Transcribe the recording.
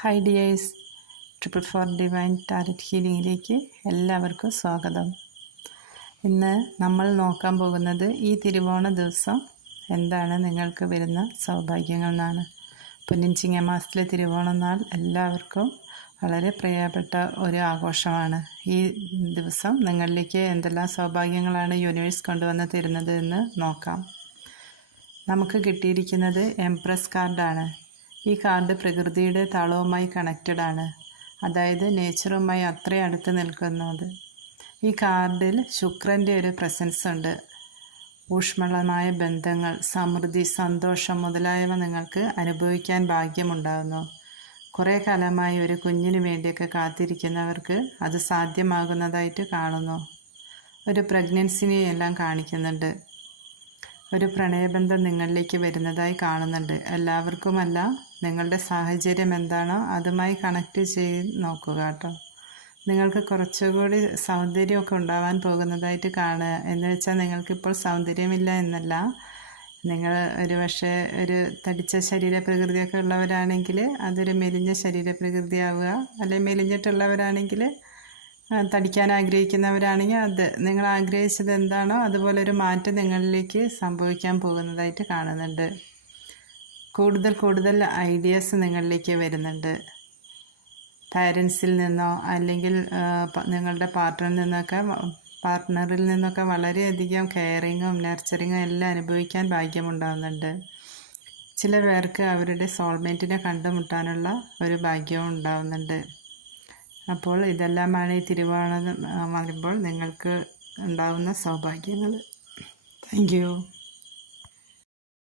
Hi dears, 444 divine tarot ഹീലിംഗിലേക്ക് എല്ലാവർക്കും സ്വാഗതം. ഇന്ന് നമ്മൾ നോക്കാൻ പോകുന്നത് ഈ തിരുവോണ ദിവസം എന്താണ് നിങ്ങൾക്ക് വരുന്ന സൗഭാഗ്യങ്ങൾ എന്നാണ്. പൊന്നിൻ മാസത്തിലെ തിരുവോണ നാൾ എല്ലാവർക്കും വളരെ പ്രിയപ്പെട്ട ഒരു ആഘോഷമാണ്. ഈ ദിവസം നിങ്ങളിലേക്ക് എന്തെല്ലാം സൗഭാഗ്യങ്ങളാണ് യൂണിവേഴ്സ് കൊണ്ടുവന്ന് തരുന്നത് എന്ന് നോക്കാം. നമുക്ക് കിട്ടിയിരിക്കുന്നത് എംപ്രസ് കാർഡാണ്. ഈ കാർഡ് പ്രകൃതിയുടെ താളവുമായി കണക്റ്റഡ് ആണ്, അതായത് നേച്ചറുമായി അത്രയും അടുത്ത് നിൽക്കുന്നത്. ഈ കാർഡിൽ ശുക്രൻ്റെ ഒരു പ്രസൻസ് ഉണ്ട്. ഊഷ്മളമായ ബന്ധങ്ങൾ, സമൃദ്ധി, സന്തോഷം മുതലായവ നിങ്ങൾക്ക് അനുഭവിക്കാൻ ഭാഗ്യമുണ്ടാകുന്നു. കുറേ കാലമായി ഒരു കുഞ്ഞിന് വേണ്ടിയൊക്കെ കാത്തിരിക്കുന്നവർക്ക് അത് സാധ്യമാകുന്നതായിട്ട് കാണുന്നു. ഒരു പ്രഗ്നൻസിനെയെല്ലാം കാണിക്കുന്നുണ്ട്. ഒരു പ്രണയബന്ധം നിങ്ങളിലേക്ക് വരുന്നതായി കാണുന്നുണ്ട്. എല്ലാവർക്കുമല്ല, നിങ്ങളുടെ സാഹചര്യം എന്താണോ അതുമായി കണക്റ്റ് ചെയ്ത് നോക്കുക കേട്ടോ. നിങ്ങൾക്ക് കുറച്ചുകൂടി സൗന്ദര്യമൊക്കെ ഉണ്ടാവാൻ പോകുന്നതായിട്ട് കാണുക. എന്ന് വെച്ചാൽ നിങ്ങൾക്കിപ്പോൾ സൗന്ദര്യമില്ല എന്നല്ല, നിങ്ങൾ പക്ഷേ ഒരു തടിച്ച ശരീരപ്രകൃതിയൊക്കെ ഉള്ളവരാണെങ്കിൽ അതൊരു മെലിഞ്ഞ ശരീരപ്രകൃതിയാവുക, അല്ലെങ്കിൽ മെലിഞ്ഞിട്ടുള്ളവരാണെങ്കിൽ തടിക്കാൻ ആഗ്രഹിക്കുന്നവരാണെങ്കിൽ അത് നിങ്ങൾ ആഗ്രഹിച്ചത് എന്താണോ അതുപോലെ ഒരു മാറ്റം നിങ്ങളിലേക്ക് സംഭവിക്കാൻ പോകുന്നതായിട്ട് കാണുന്നുണ്ട്. കൂടുതൽ ഐഡിയാസ് നിങ്ങളിലേക്ക് വരുന്നുണ്ട്. പാരൻസിൽ നിന്നോ അല്ലെങ്കിൽ നിങ്ങളുടെ പാർട്ട്ണറിൽ നിന്നൊക്കെ വളരെയധികം കെയറിങ്ങും നർച്ചറിങ്ങും എല്ലാം അനുഭവിക്കാൻ ഭാഗ്യമുണ്ടാകുന്നുണ്ട്. ചില പേർക്ക് അവരുടെ സോൾമേറ്റിനെ കണ്ടുമുട്ടാനുള്ള ഒരു ഭാഗ്യവും ഉണ്ടാകുന്നുണ്ട്. അപ്പോൾ ഇതെല്ലാമാണ് ഈ തിരുവോണം വരുമ്പോൾ നിങ്ങൾക്ക് ഉണ്ടാകുന്ന സൗഭാഗ്യങ്ങൾ. Thank U.